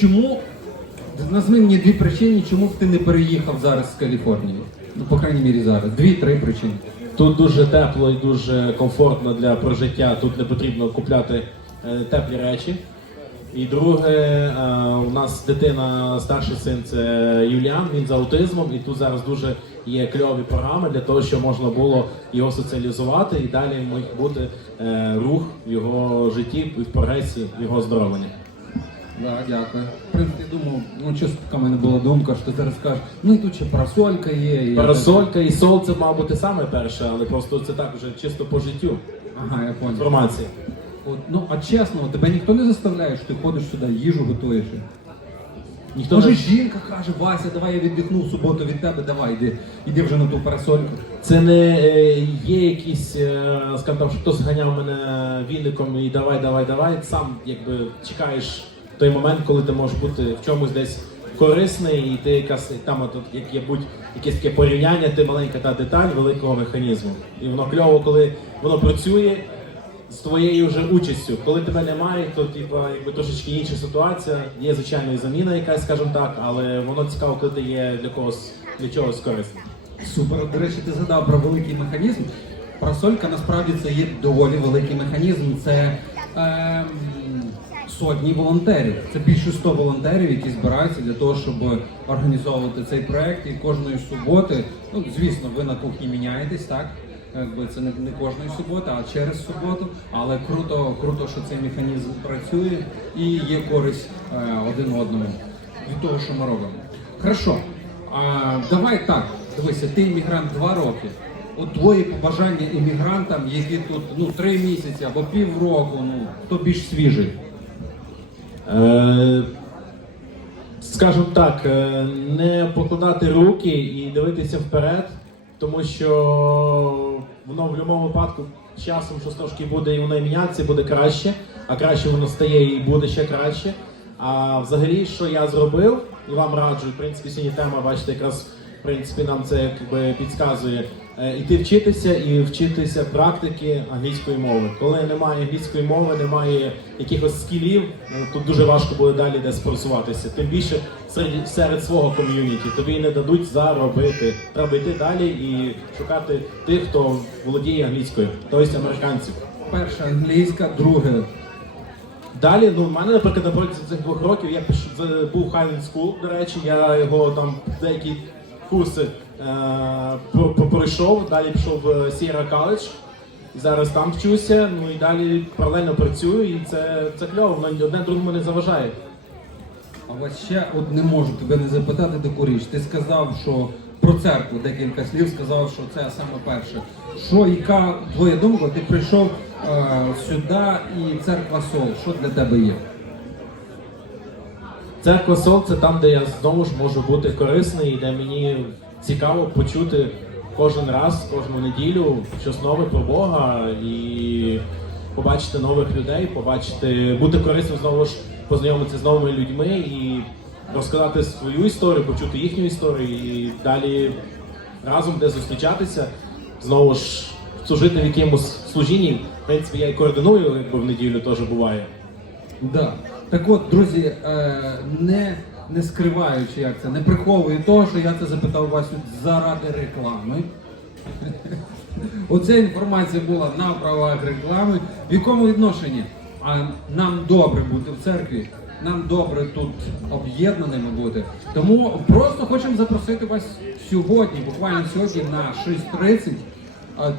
Чому назви мені дві причини, чому б ти не переїхав зараз з Каліфорнії? Ну, по крайній мірі зараз. Дві-три причини. Тут дуже тепло і дуже комфортно для прожиття. Тут не потрібно купляти е, теплі речі. І друге, е, у нас дитина, старший син це Юліан, він з аутизмом, і тут зараз дуже є кльові програми для того, щоб можна було його соціалізувати і далі міг бути е, рух в його житті в прогресі його оздоровлення. Да, дякую. В принципі, думав, ну чого така в мене була думка, що ти зараз скажеш, ну і тут ще парасолька є. і Парасолька і сол це, мав бути саме перше, але просто це так вже чисто по життю. Ага, я понял. Інформація. От, ну, а чесно, тебе ніхто не заставляє, що ти ходиш сюди, їжу готуєш. Ніхто Може, не жінка каже, Вася, давай я віддихну в суботу від тебе, давай, йди, йди вже на ту парасольку. Це не е, є якісь, е, скажімо там, що хтось ганяв мене віником і давай, давай, давай. Сам якби чекаєш той момент, коли ти можеш бути в чомусь десь корисний, і ти якась там от, як є будь якесь таке порівняння, ти маленька та деталь великого механізму. І воно кльово, коли воно працює з твоєю вже участю. Коли тебе немає, то типа якби трошечки інша ситуація. Є звичайно і заміна якась, скажімо так, але воно цікаво, коли ти є для когось для чогось корисним. Супер. До речі, ти згадав про великий механізм. Парасолька насправді це є доволі великий механізм. Це ем, сотні волонтерів. Це більше 100 волонтерів, які збираються для того, щоб організовувати цей проект. І кожної суботи, ну звісно, ви на кухні міняєтесь, так? Якби це не, не кожної суботи, а через суботу. Але круто, круто, що цей механізм працює і є користь е, один одному від того, що ми робимо. Хорошо. А, давай так. Дивися, ти іммігрант два роки. От твої побажання іммігрантам, які тут ну три місяці або півроку, ну хто більш свіжий. Е, Скажімо так, е, не покладати руки і дивитися вперед, тому що воно в будь-якому випадку часом щось трошки буде і воно і мінятися, буде краще, а краще воно стає і буде ще краще. А взагалі, що я зробив, і вам раджу, в принципі, сьогодні тема, бачите, якраз в принципі нам це якби підказує. Е, Іти вчитися і вчитися практики англійської мови. Коли немає англійської мови, немає якихось скілів, ну, тут дуже важко буде далі десь просуватися. Тим більше серед, серед свого ком'юніті тобі не дадуть заробити. Треба йти далі і шукати тих, хто володіє англійською, тобто американців. Перша англійська, друге. Далі, ну, в мене, наприклад, на протязі цих двох років я був Highland School, до речі, я його там деякі курси е, пройшов, далі пішов в Sierra College, і зараз там вчуся, ну і далі паралельно працюю, і це, це кльово, воно одне другому не заважає. А ось ще от не можу тебе не запитати таку річ. Ти сказав, що про церкву декілька слів сказав, що це саме перше. Що, яка твоя думка? Ти прийшов е, сюди і церква Сол. Що для тебе є? Церква Сол це там, де я знову ж можу бути корисний, і де мені цікаво почути кожен раз, кожну неділю щось нове про Бога і побачити нових людей, побачити, бути корисним знову ж познайомитися з новими людьми і розказати свою історію, почути їхню історію і далі разом де зустрічатися, знову ж служити в якомусь служінні. В принципі, я і координую, якби в неділю теж буває. Да. Так от, друзі, е, не, не скриваючи, як це, не приховую того, що я це запитав вас заради реклами. Оця інформація була на правах реклами. В якому відношенні? А нам добре бути в церкві, нам добре тут об'єднаними бути. Тому просто хочемо запросити вас сьогодні, буквально сьогодні на 6.30 а,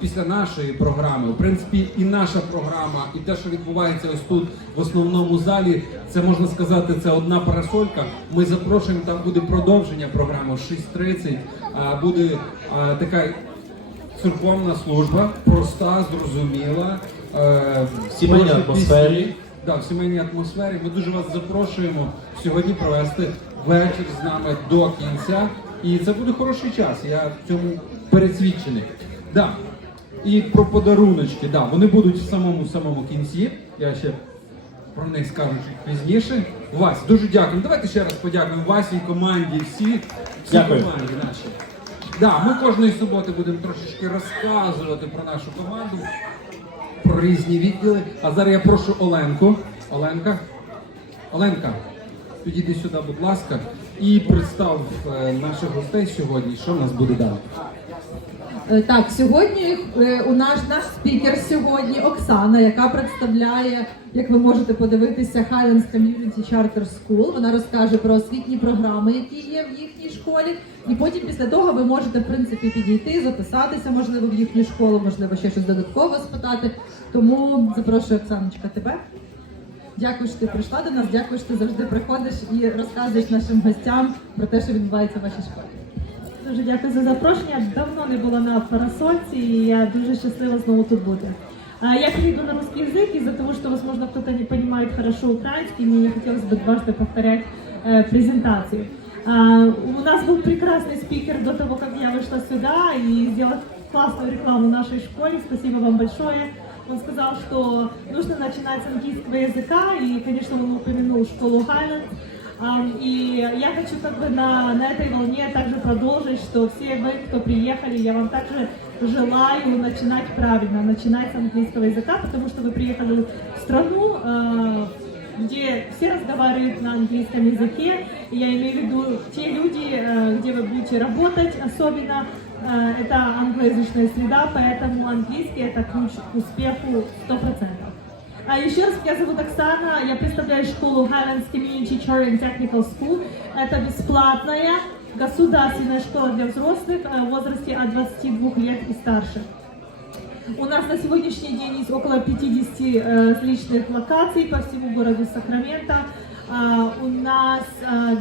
після нашої програми. В принципі, і наша програма, і те, що відбувається ось тут в основному залі, це можна сказати, це одна парасолька. Ми запрошуємо, там буде продовження програми в 6.30. Буде така церковна служба, проста, зрозуміла. е, В сімейній атмосфері. Да, в сімейній атмосфері. Ми дуже вас запрошуємо сьогодні провести вечір з нами до кінця. І це буде хороший час. Я в цьому пересвідчений. Да. І про подаруночки, да, вони будуть в самому самому кінці. Я ще про них скажу пізніше. Вась, дуже дякую. Давайте ще раз подякуємо Васі і команді, всі, всі Дякую. команді наші. Да, ми кожної суботи будемо трошечки розказувати про нашу команду, про різні відділи. А зараз я прошу Оленку. Оленка. Оленка, підійди сюди, будь ласка, і представ е, наших гостей сьогодні, що в нас буде далі. Е, Так, сьогодні е, у нас наш спікер сьогодні Оксана, яка представляє, як ви можете подивитися, Highlands Community Charter School. Вона розкаже про освітні програми, які є в їхній школі. І потім після того ви можете в принципі підійти, записатися, можливо, в їхню школу, можливо, ще щось додатково спитати. Тому запрошую Оксаночка тебе. Дякую, що ти прийшла до нас. Дякую, що ти завжди приходиш і розказуєш нашим гостям про те, що відбувається в вашій школі. Дуже дякую за запрошення. Давно не була на парасольці, і я дуже щаслива знову тут бути. А, Я перейду на русский язык из-за того, что, возможно, кто-то не понимает хорошо украинский, мне не хотелось бы дважды повторять э, презентацию. А, у нас был прекрасный спикер до того, как я вышла сюда и сделала классную рекламу нашей школе. Спасибо вам большое. Он сказал, что нужно начинать с английского языка, и, конечно, он упомянул школу. Ам, И я хочу как бы на, на этой волне также продолжить, что все вы, кто приехали, я вам также желаю начинать правильно, начинать с английского языка, потому что вы приехали в страну, э, где все разговаривают на английском языке. Я имею в виду те люди, э, где вы будете работать, особенно это англоязычная среда, поэтому английский это ключ к успеху 100%. А еще раз, меня зовут Оксана, я представляю школу Highlands Community and Technical School. Это бесплатная государственная школа для взрослых э, в возрасте от 22 лет и старше. У нас на сегодняшний день есть около 50 э, различных локаций по всему городу Сакраменто. А, у нас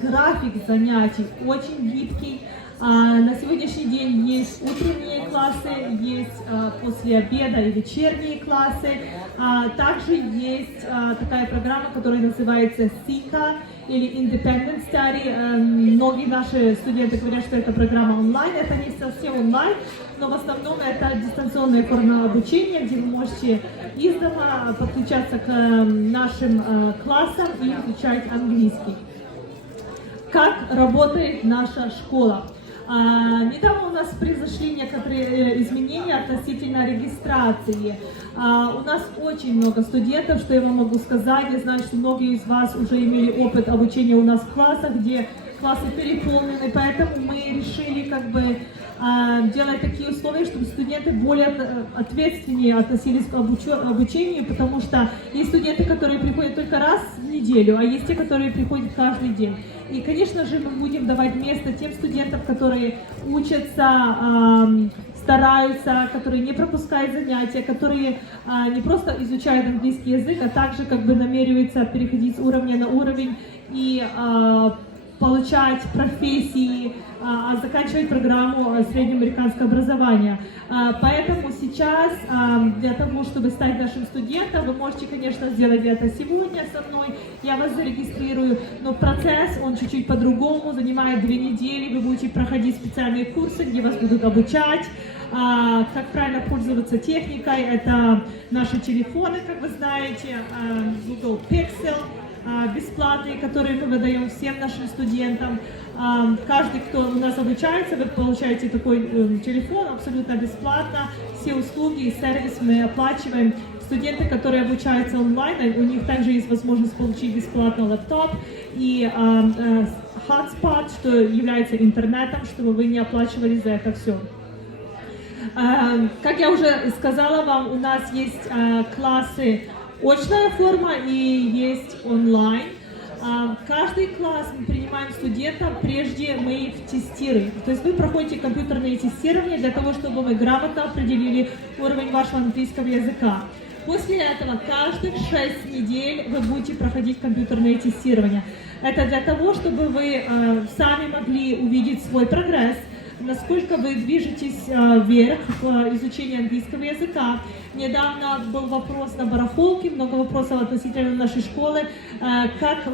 график занятий очень гибкий. А, на сегодняшний день есть утренние классы, есть а, после обеда и вечерние классы. А, также есть такая программа, которая называется SICA или Independent Study. Э, Многие наши студенты говорят, что это программа онлайн. Это не совсем онлайн, но в основном это дистанционная форма обучения, где вы можете из дома подключаться к э, нашим э, классам и изучать английский. Как работает наша школа? А, недавно у нас произошли некоторые э, изменения относительно регистрации. А, у нас очень много студентов, что я вам могу сказать. Я знаю, что многие из вас уже имели опыт обучения у нас в классах, где классы переполнены, поэтому мы решили как бы а, делать такие условия, чтобы студенты более э, ответственнее относились к обучению, потому что есть студенты, которые приходят только раз в неделю, а есть те, которые приходят каждый день. И, конечно же, мы будем давать место тем студентам, которые учатся, стараются, которые не пропускают занятия, которые а, не просто изучают английский язык, а также как бы намереваются переходить с уровня на уровень. И а, получать профессии, а, заканчивать программу а, среднеамериканского образования. А, Поэтому сейчас а, для того, чтобы стать нашим студентом, вы можете, конечно, сделать это сегодня со мной, я вас зарегистрирую, но процесс, он чуть-чуть по-другому, занимает две недели, вы будете проходить специальные курсы, где вас будут обучать, а, как правильно пользоваться техникой, это наши телефоны, как вы знаете, а, Google Pixel, а, бесплатные, которые мы выдаем всем нашим студентам. А, Каждый, кто у нас обучается, вы получаете такой э, телефон абсолютно бесплатно. Все услуги и сервис мы оплачиваем. Студенты, которые обучаются онлайн, э, у них также есть возможность получить бесплатно лэптоп и э, hotspot, что является интернетом, чтобы вы не оплачивали за это все. Э, Как я уже сказала вам, у нас есть э, классы очная форма и есть онлайн. А, Каждый класс мы принимаем студентов, прежде мы их тестируем. То есть вы проходите компьютерные тестирования для того, чтобы мы грамотно определили уровень вашего английского языка. После этого каждых 6 недель вы будете проходить компьютерные тестирования. Это для того, чтобы вы э, сами могли увидеть свой прогресс, насколько вы движетесь э, вверх в э, изучении английского языка. Недавно был вопрос на барахолке, много вопросов относительно нашей школы, э, как,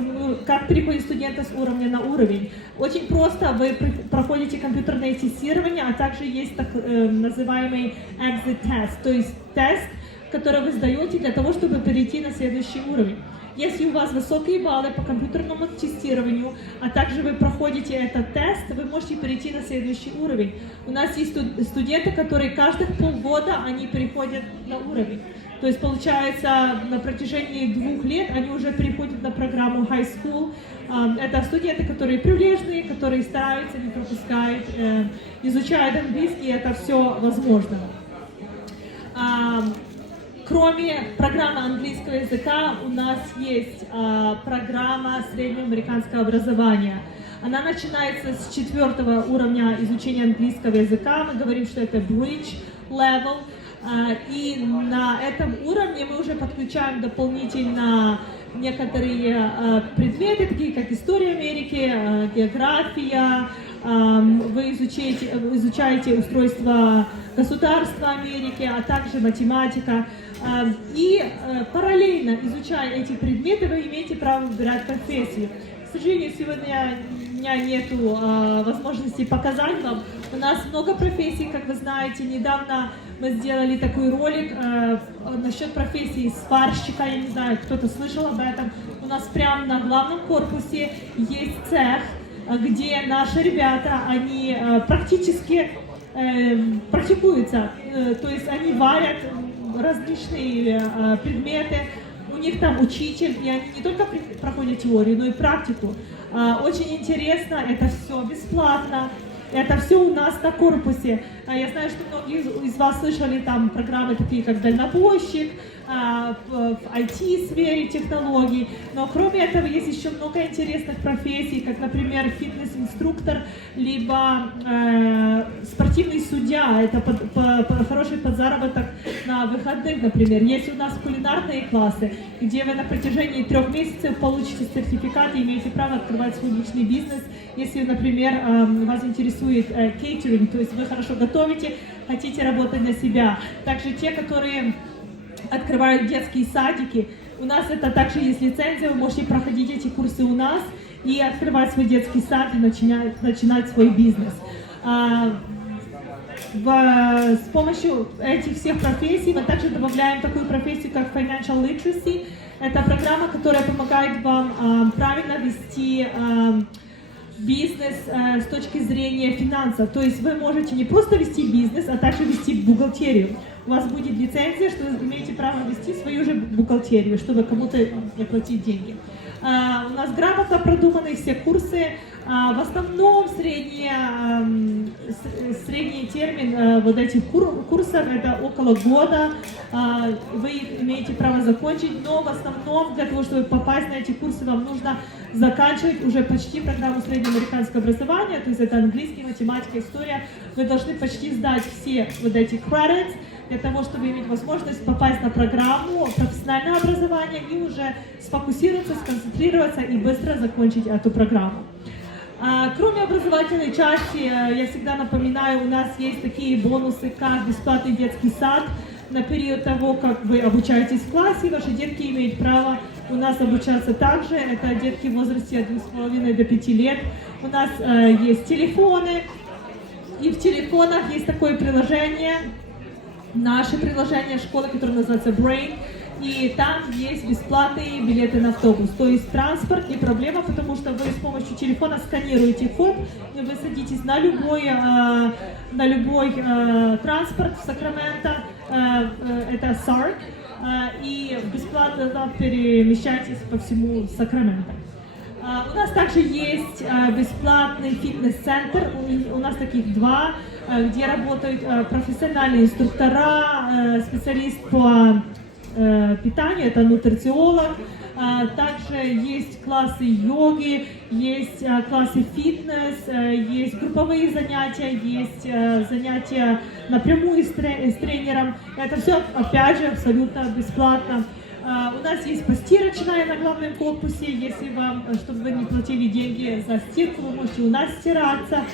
как переходить студента с уровня на уровень. Очень просто, вы пр- проходите компьютерное тестирование, а также есть так э, называемый exit test, то есть тест, который вы сдаете для того, чтобы перейти на следующий уровень. Если у вас высокие баллы по компьютерному тестированию, а также вы проходите этот тест, вы можете перейти на следующий уровень. У нас есть студ- студенты, которые каждых полгода они переходят на уровень. То есть, получается, на протяжении двух лет они уже переходят на программу High School. А, Это студенты, которые привлеченные, которые стараются, не пропускают, э, изучают английский, это все возможно. Кроме программы английского языка, у нас есть а, программа среднеамериканского образования. Она начинается с четвертого уровня изучения английского языка. Мы говорим, что это bridge level. А, И на этом уровне мы уже подключаем дополнительно некоторые а, предметы, такие как история Америки, а, география, вы изучаете, изучаете устройство государства Америки, а также математика. И э, параллельно изучая эти предметы, вы имеете право выбирать профессию. К сожалению, сегодня у меня нет возможности показать вам. У нас много профессий, как вы знаете. Недавно мы сделали такой ролик э, насчет профессии сварщика. Я не знаю, кто-то слышал об этом. У нас прямо на главном корпусе есть цех, где наши ребята, они э, практически э, практикуются, Э, то есть они варят различные э, предметы, у них там учитель, и они не только проходят теорию, но и практику. А, Очень интересно, это все бесплатно. Это все у нас на корпусе. А, Я знаю, что многие из- вас слышали там программы такие, как дальнобойщик, в в IT-сфере технологий. Но кроме этого есть еще много интересных профессий, как, например, фитнес-инструктор, либо э, спортивный судья. Это под- по- по- хороший подзаработок на выходных, например. Есть у нас кулинарные классы, где вы на протяжении трех месяцев получите сертификат и имеете право открывать свой личный бизнес. Если, например, эм, вас интересует э, кейтеринг, то есть вы хорошо готовите, хотите работать на себя. Также те, которые открывают детские садики. У нас это также есть лицензия, вы можете проходить эти курсы у нас и открывать свой детский сад и начинать, начинать свой бизнес. А, в- с помощью этих всех профессий мы также добавляем такую профессию, как Financial Literacy. Это программа, которая помогает вам а, правильно вести а, бизнес э, с точки зрения финансов. То есть вы можете не просто вести бизнес, а также вести бухгалтерию. У вас будет лицензия, что вы имеете право вести свою же бухгалтерию, чтобы кому-то платить деньги. А, у нас грамотно продуманы все курсы. А, в основном средний, с- средний термин э, вот этих кур- курсов это около года. А, вы имеете право закончить, но в основном для того, чтобы попасть на эти курсы, вам нужно заканчивать уже почти программу среднеамериканского образования, то есть это английский, математика, история. Вы должны почти сдать все вот эти credits для того, чтобы иметь возможность попасть на программу профессионального образования и уже сфокусироваться, сконцентрироваться и быстро закончить эту программу. А, Кроме образовательной части, э, я всегда напоминаю, у нас есть такие бонусы, как бесплатный детский сад. На период того, как вы обучаетесь в классе, ваши детки имеют право у нас обучаться также. Это детки в возрасте от 2,5 до 5 лет. У нас э, есть телефоны, и в телефонах есть такое приложение, наше приложение школы, которое называется Brain. И там есть бесплатные билеты на автобус. То есть транспорт не проблема, потому что вы с помощью телефона сканируете код, и вы садитесь на любой, э, на любой э, транспорт в Сакраменто, э, э, это SARC, э, и бесплатно перемещаетесь по всему Сакраменто. А, У нас также есть а, бесплатный фитнес-центр, у- у нас таких два, а, где работают а, профессиональные инструктора, а, специалист по э, питанию, это нутрициолог. А, Также есть классы йоги, есть классы фитнес, э, есть групповые занятия, есть э, занятия напрямую с тре- с тренером. Это все, опять же, абсолютно бесплатно. А, У нас есть постирочная на главном корпусе. Если вам, э, чтобы вы не платили деньги за стирку, вы можете у нас стираться.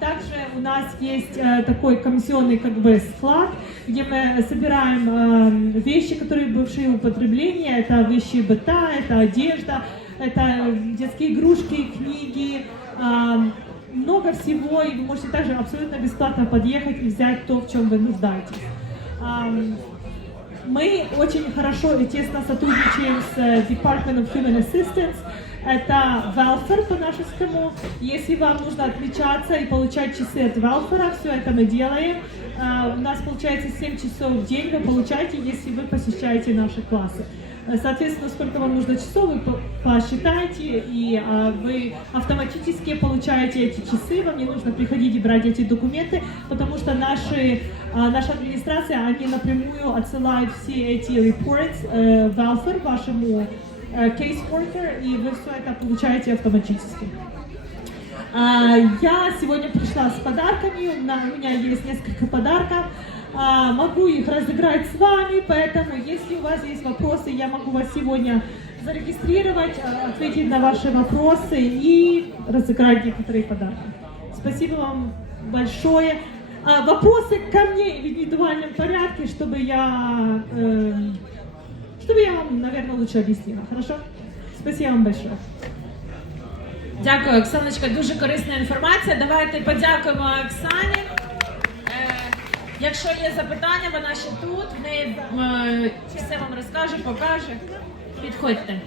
Также у нас есть э, такой комиссионный как бы склад, где мы собираем вещи, которые бывшие употребления. Это вещи быта, это одежда, это детские игрушки, книги, много всего. И вы можете также абсолютно бесплатно подъехать и взять то, в чем вы нуждаетесь. Мы очень хорошо и тесно сотрудничаем с э, Department of Human Assistance. Это Велфер по-нашему. Если вам нужно отмечаться и получать часы от Велфера, все это мы делаем. А, У нас получается 7 часов в день вы получаете, если вы посещаете наши классы. Э, Соответственно, сколько вам нужно часов, вы по- посчитаете, и а, вы автоматически получаете эти часы. Вам не нужно приходить и брать эти документы, потому что наши, а, наша администрация, они напрямую отсылают все эти reports э, в Alpha, вашему э, worker, и вы все это получаете автоматически. А, Я сегодня пришла с подарками, у меня есть несколько подарков. А, Могу их разыграть с вами, поэтому если у вас есть вопросы, я могу вас сегодня зарегистрировать, а, ответить на ваши вопросы и разыграть некоторые подарки. Спасибо вам большое. Вопросы ко мне в индивидуальном порядке, чтобы я, э, чтобы я вам, наверное, лучше объяснила. Хорошо? Спасибо вам большое. Дякую, Оксаночка. Дуже корисна інформація. Давайте подякуємо Оксані. Е, якщо є запитання, вона ще тут. В неї е, все вам розкаже, покаже. Підходьте.